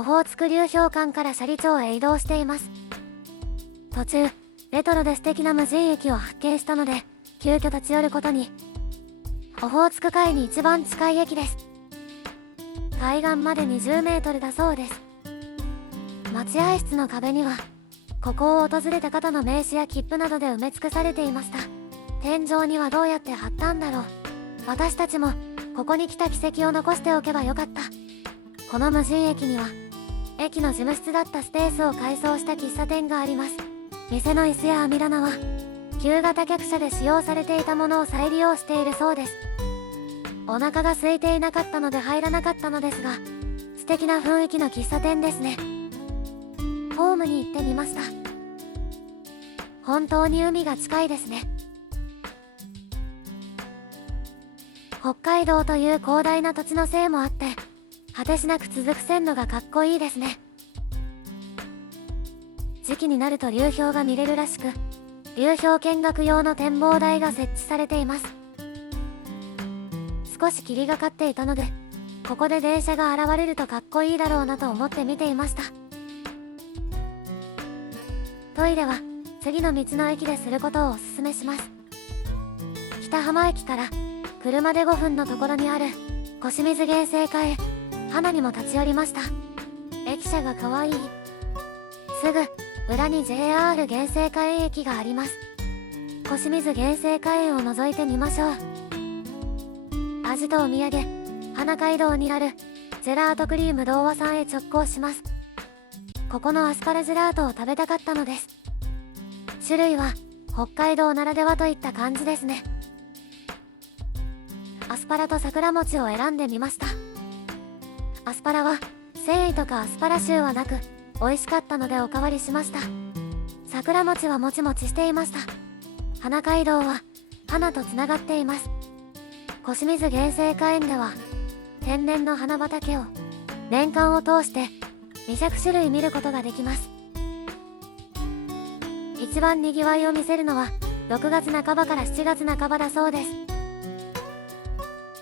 オホーツク流氷館から斜里町へ移動しています。途中、レトロで素敵な無人駅を発見したので、急遽立ち寄ることに。オホーツク海に一番近い駅です。海岸まで20メートルだそうです。待合室の壁には、ここを訪れた方の名刺や切符などで埋め尽くされていました。天井にはどうやって貼ったんだろう。私たちも、ここに来た軌跡を残しておけばよかった。この無人駅には、駅の事務室だったスペースを改装した喫茶店があります。店の椅子や網棚は、旧型客車で使用されていたものを再利用しているそうです。お腹が空いていなかったので入らなかったのですが、素敵な雰囲気の喫茶店ですね。ホームに行ってみました。本当に海が近いですね。北海道という広大な土地のせいもあって、果てしなく続く線路がかっこいいですね。時期になると流氷が見れるらしく、流氷見学用の展望台が設置されています。少し霧がかっていたので、ここで電車が現れるとかっこいいだろうなと思って見ていました。トイレは次の道の駅ですることをおすすめします。北浜駅から車で5分のところにある小清水原生花へ花にも立ち寄りました。駅舎がかわいい。すぐ裏に JR 原生花園駅があります。小清水原生花園を覗いてみましょう。味とお土産、花街道にあるジェラートクリーム童話さんへ直行します。ここのアスパラジェラートを食べたかったのです。種類は北海道ならではといった感じですね。アスパラと桜餅を選んでみました。アスパラは繊維とかアスパラ臭はなく美味しかったのでおかわりしました。桜餅はもちもちしていました。花街道は花とつながっています。小清水原生花園では天然の花畑を年間を通して200種類見ることができます。一番にぎわいを見せるのは6月半ばから7月半ばだそうです。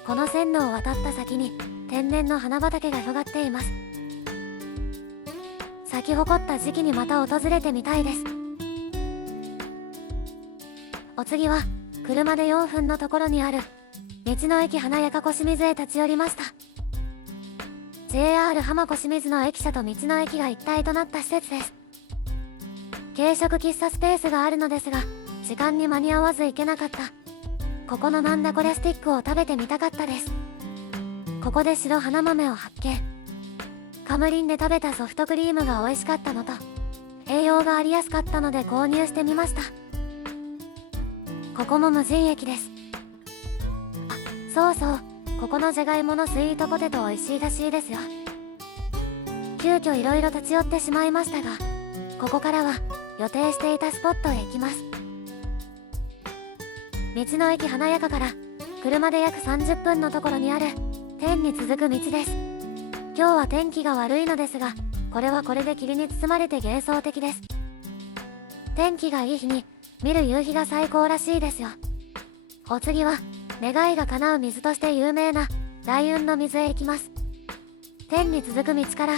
この線路を渡った先に天然の花畑が広がっています。咲き誇った時期にまた訪れてみたいです。お次は車で4分のところにある道の駅花やか小清水へ立ち寄りました。 JR 浜小清水の駅舎と道の駅が一体となった施設です。軽食喫茶スペースがあるのですが、時間に間に合わず行けなかった。ここのなんだこれスティックを食べてみたかったです。ここで白花豆を発見。カムリンで食べたソフトクリームが美味しかったのと、栄養がありやすかったので購入してみました。ここも無人駅です。そうそう、ここのじゃがいものスイートポテト美味しいらしいですよ。急遽いろいろ立ち寄ってしまいましたが、ここからは予定していたスポットへ行きます。道の駅花やかから車で約30分のところにある天に続く道です。今日は天気が悪いのですが、これはこれで霧に包まれて幻想的です。天気がいい日に見る夕日が最高らしいですよ。お次は願いが叶う水として有名な雷雲の水へ行きます。天に続く道から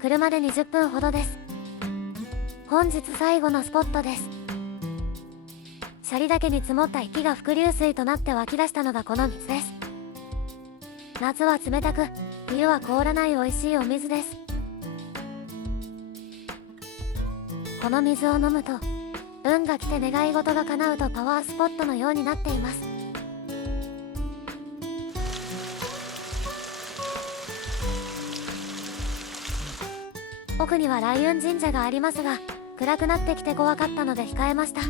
車で20分ほどです。本日最後のスポットです。斜里岳に積もった雪が伏流水となって湧き出したのがこの水です。夏は冷たく、冬は凍らない美味しいお水です。この水を飲むと、運が来て願い事が叶うとパワースポットのようになっています。奥には雷雲神社がありますが、暗くなってきて怖かったので控えました。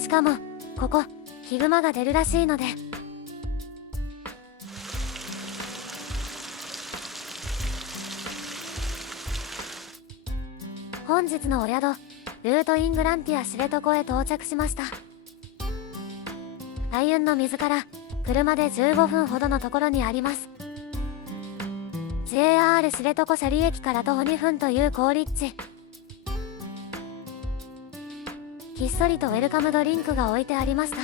しかも、ここ、ヒグマが出るらしいので。本日のお宿、ルートイングランティア知床へ到着しました。雷雲の水から車で15分ほどのところにあります。JR 知床斜里駅から徒歩2分という好立地。ひっそりとウェルカムドリンクが置いてありました。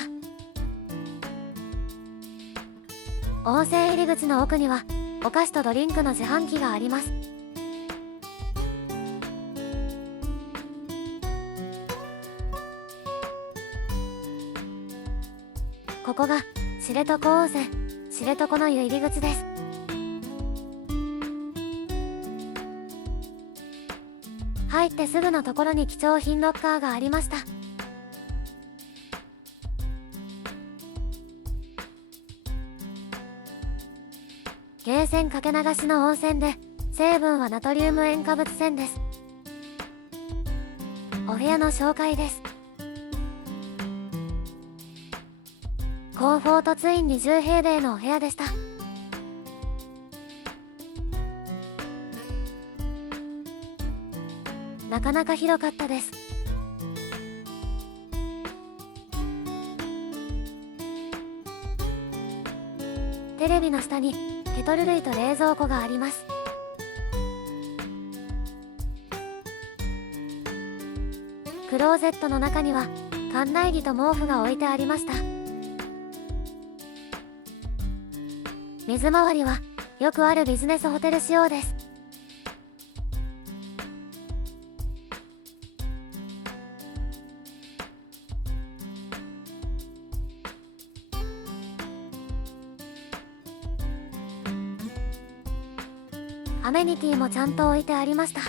温泉入り口の奥にはお菓子とドリンクの自販機があります。ここが知床温泉知床の湯入り口です。入ってすぐのところに貴重品ロッカーがありました。源泉かけ流しの温泉で、成分はナトリウム塩化物泉です。お部屋の紹介です。コンフォートツイン20平米のお部屋でした。なかなか広かったです。テレビの下にケトル類と冷蔵庫があります。クローゼットの中には館内着と毛布が置いてありました。水回りはよくあるビジネスホテル仕様です。アメニティもちゃんと置いてありました。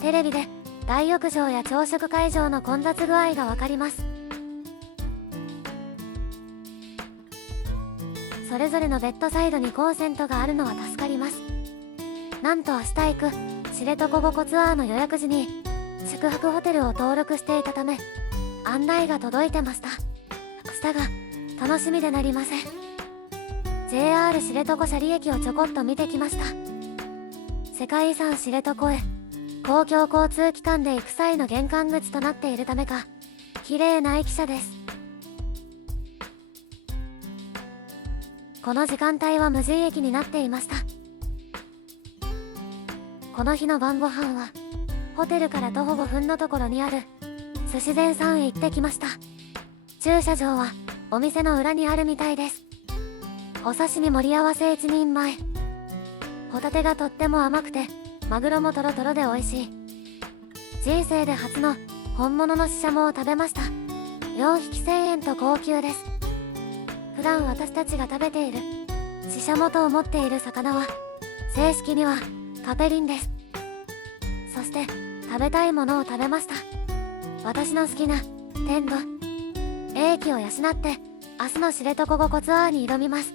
テレビで大浴場や朝食会場の混雑具合がわかります。それぞれのベッドサイドにコンセントがあるのは助かります。なんと明日行く知床五湖ツアーの予約時に宿泊ホテルを登録していたため案内が届いてました。明日が楽しみでなりません。JR 知床斜里駅をちょこっと見てきました。世界遺産知床へ公共交通機関で行く際の玄関口となっているためか綺麗な駅舎です。この時間帯は無人駅になっていました。この日の晩ご飯はホテルから徒歩5分のところにある寿司膳さんへ行ってきました。駐車場はお店の裏にあるみたいです。お刺身盛り合わせ1人前。ホタテがとっても甘くてマグロもトロトロで美味しい。人生で初の本物のシシャモを食べました。4匹1000円と高級です。普段私たちが食べているシシャモと思っている魚は正式にはカペリンです。そして食べたいものを食べました。私の好きな天土英気を養って明日の知床五湖ツアーに挑みます。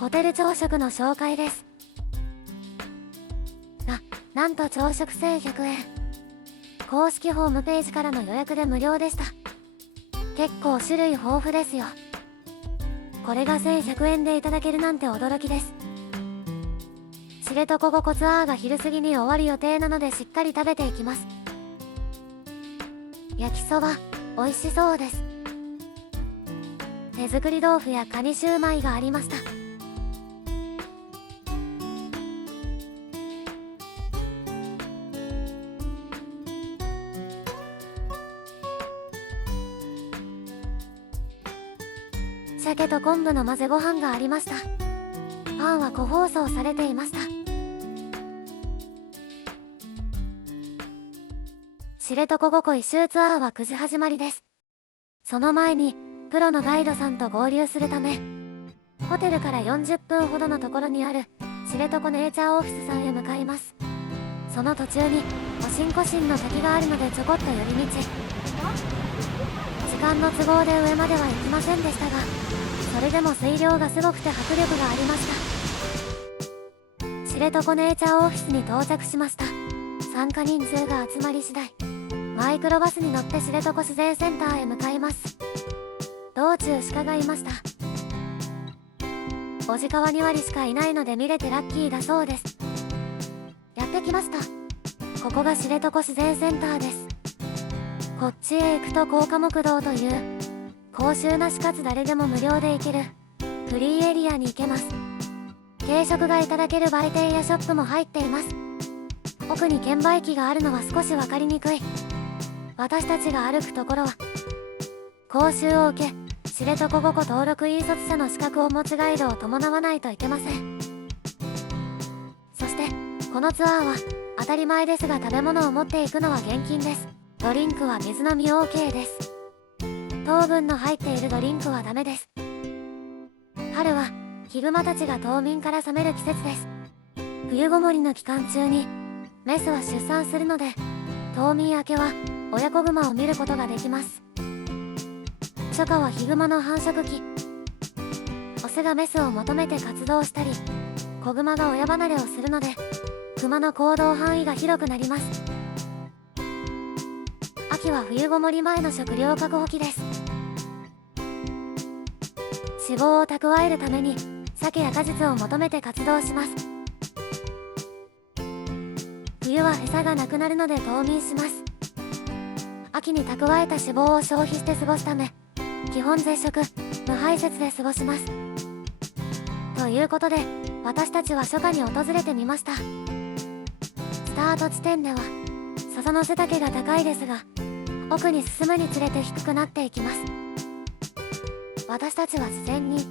ホテル朝食の紹介です。なんと朝食1100円。公式ホームページからの予約で無料でした。結構種類豊富ですよ。これが1100円でいただけるなんて驚きです。知床五湖ツアーが昼過ぎに終わる予定なのでしっかり食べていきます。焼きそば美味しそうです。手作り豆腐やカニシューマイがありました。鮭と昆布の混ぜご飯がありました。パンは個包装されていました。知床五湖一周ツアーは9時始まりです。その前にプロのガイドさんと合流するためホテルから40分ほどのところにある知床ネイチャーオフィスさんへ向かいます。その途中におしんこしんの滝があるのでちょこっと寄り道。時間の都合で上までは行きませんでしたがそれでも水量がすごくて迫力がありました。知床ネイチャーオフィスに到着しました。参加人数が集まり次第マイクロバスに乗って知床自然センターへ向かいます。道中鹿がいました。小鹿は2割しかいないので見れてラッキーだそうです。やってきました。ここが知床自然センターです。こっちへ行くと高架木道という公衆なしかつ誰でも無料で行けるフリーエリアに行けます。軽食がいただける売店やショップも入っています。奥に券売機があるのは少し分かりにくい。私たちが歩くところは講習を受け知床五湖登録引率者の資格を持つガイドを伴わないといけません。そしてこのツアーは当たり前ですが食べ物を持っていくのは厳禁です。どドリンクは水飲み OK です。糖分の入っているドリンクはダメです。春はヒグマたちが冬眠から覚める季節です。冬ごもりの期間中にメスは出産するので、冬眠明けは親子グマを見ることができます。初夏はヒグマの繁殖期。オスがメスを求めて活動したり、子グマが親離れをするので、クマの行動範囲が広くなります。秋は冬ごもり前の食料確保期です。脂肪を蓄えるために鮭や果実を求めて活動します。冬は餌がなくなるので冬眠します。秋に蓄えた脂肪を消費して過ごすため、基本絶食、無排泄で過ごします。ということで、私たちは初夏に訪れてみました。スタート地点では笹の背丈が高いですが、奥に進むにつれて低くなっていきます。私たちは事前に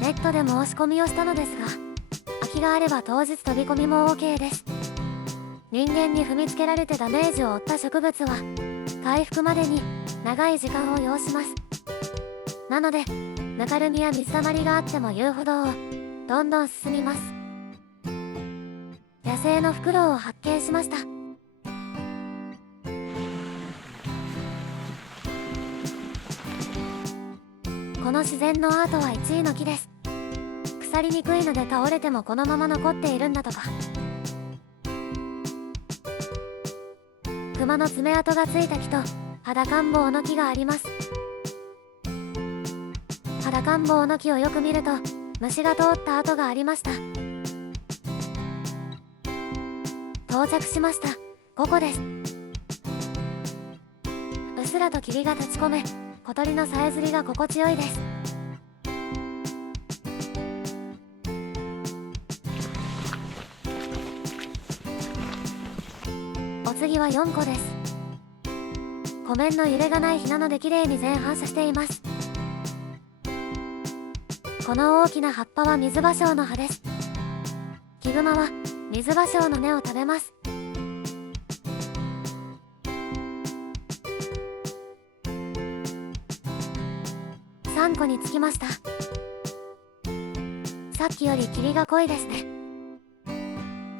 ネットで申し込みをしたのですが、空きがあれば当日飛び込みも OK です。人間に踏みつけられてダメージを負った植物は回復までに長い時間を要します。なので、ぬかるみや水たまりがあっても遊歩道をどんどん進みます。野生のフクロウを発見しました。この自然のアートは1位の木です。腐りにくいので倒れてもこのまま残っているんだとか。クマの爪痕がついた木と肌感棒の木があります。肌感棒の木をよく見ると虫が通った跡がありました。到着しました。ここです。うっすらと霧が立ち込め、小鳥のさえずりが心地よいです。お次は4個です。湖面の揺れがない日なので綺麗に全反射しています。この大きな葉っぱは水芭蕉の葉です。ヒグマは水芭蕉の根を食べます。3個につきました。さっきより霧が濃いですね。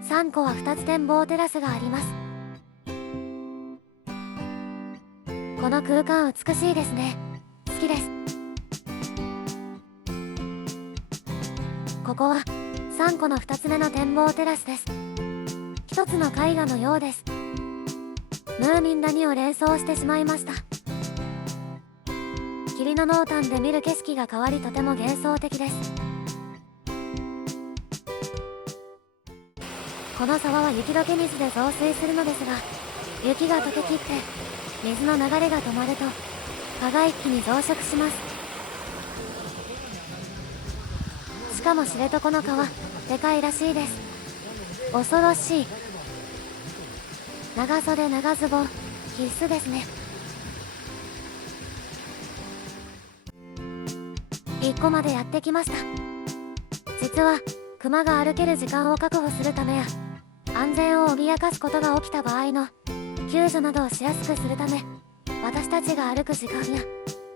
3個は2つ展望テラスがあります。この空間美しいですね。好きです。ここは3個の2つ目の展望テラスです。一つの絵画のようです。ムーミン谷を連想してしまいました。霧の濃淡で見る景色が変わりとても幻想的です。この沢は雪解け水で増水するのですが、雪が溶けきって水の流れが止まると葉が一気に増殖します。しかも知床の川、でかいらしいです。恐ろしい。長袖長ズボン必須ですね。1個までやってきました。実はクマが歩ける時間を確保するためや、安全を脅かすことが起きた場合の救助などをしやすくするため、私たちが歩く時間や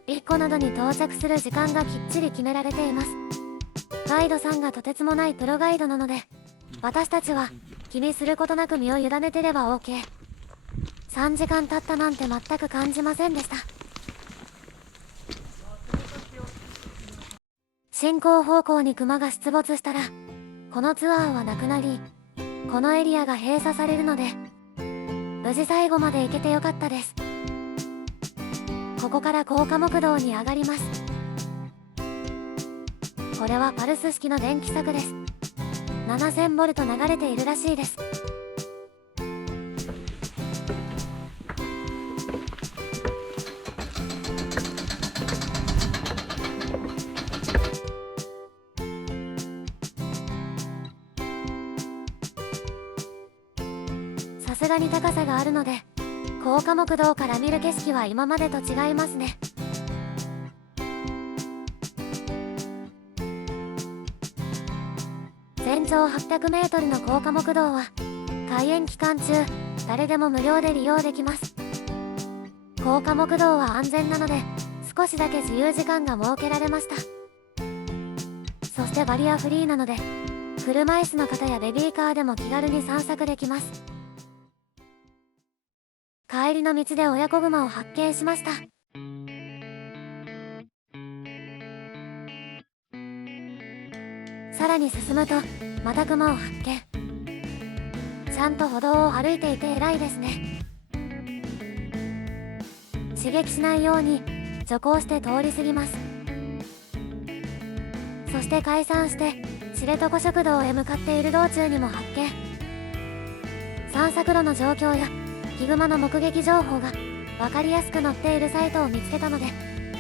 1個などに到着する時間がきっちり決められています。ガイドさんがとてつもないプロガイドなので、私たちは気にすることなく身を委ねてれば OK。 3時間経ったなんて全く感じませんでした。進行方向にクマが出没したらこのツアーはなくなり、このエリアが閉鎖されるので、無事最後まで行けてよかったです。ここから高架木道に上がります。これはパルス式の電気柵です。7000ボルト流れているらしいです。さすがに高さがあるので、高架木道から見る景色は今までと違いますね。全長800メートルの高架木道は開園期間中誰でも無料で利用できます。高架木道は安全なので少しだけ自由時間が設けられました。そしてバリアフリーなので車椅子の方やベビーカーでも気軽に散策できます。帰りの道で親子グマを発見しました。さらに進むとまたクマを発見。ちゃんと歩道を歩いていて偉いですね。刺激しないように徐行して通り過ぎます。そして解散して知床食堂へ向かっている道中にも発見。散策路の状況やヒグマの目撃情報が分かりやすく載っているサイトを見つけたので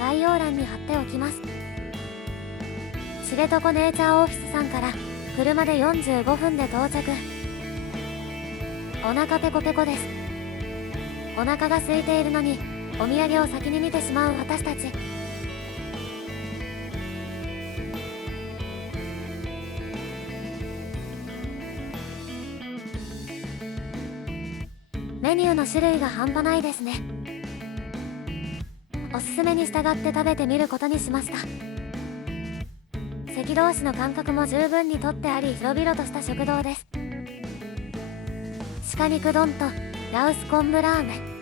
概要欄に貼っておきます。知床ネイチャーオフィスさんから車で45分で到着。お腹ペコペコです。お腹が空いているのにお土産を先に見てしまう私たち。メニューの種類が半端ないですね。おすすめに従って食べてみることにしました。席同士の間隔も十分にとってあり広々とした食堂です。鹿肉丼と羅臼昆布ラーメン。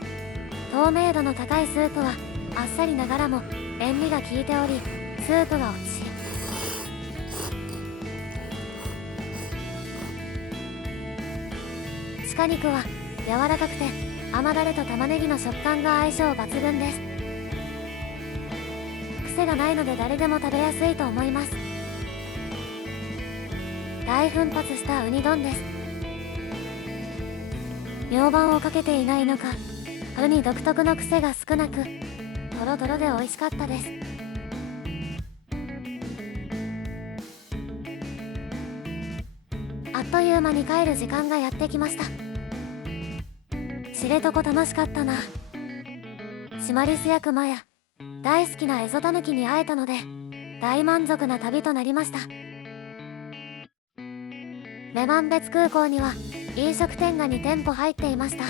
透明度の高いスープはあっさりながらも塩味が効いておりスープがおいしい。鹿肉は柔らかくて甘だれと玉ねぎの食感が相性抜群です。癖がないので誰でも食べやすいと思います。大奮発したウニ丼です。ミョウバンをかけていないのかウニ独特の癖が少なくトロトロで美味しかったです。あっという間に帰る時間がやってきました。知床楽しかったな。シマリスやクマや大好きなエゾタヌキに会えたので大満足な旅となりました。女満別空港には飲食店が2店舗入っていました。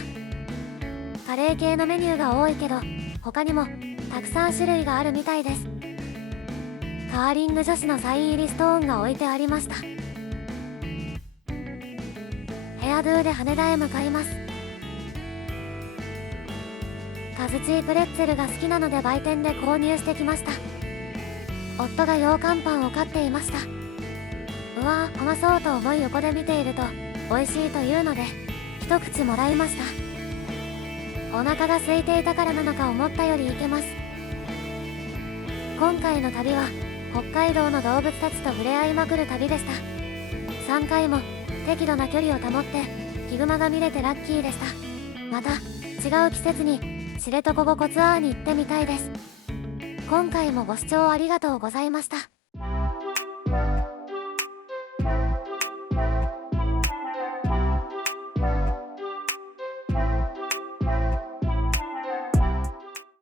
カレー系のメニューが多いけど他にもたくさん種類があるみたいです。カーリング女子のサイン入りストーンが置いてありました。ヘアドゥで羽田へ向かいます。カズチープレッツェルが好きなので売店で購入してきました。夫が羊羹パンを買っていました。うわー甘そうと思い横で見ていると美味しいというので一口もらいました。お腹が空いていたからなのか思ったよりいけます。今回の旅は北海道の動物たちと触れ合いまくる旅でした。3回も適度な距離を保ってヒグマが見れてラッキーでした。また違う季節に知床ごっこツアーに行ってみたいです。今回もご視聴ありがとうございました。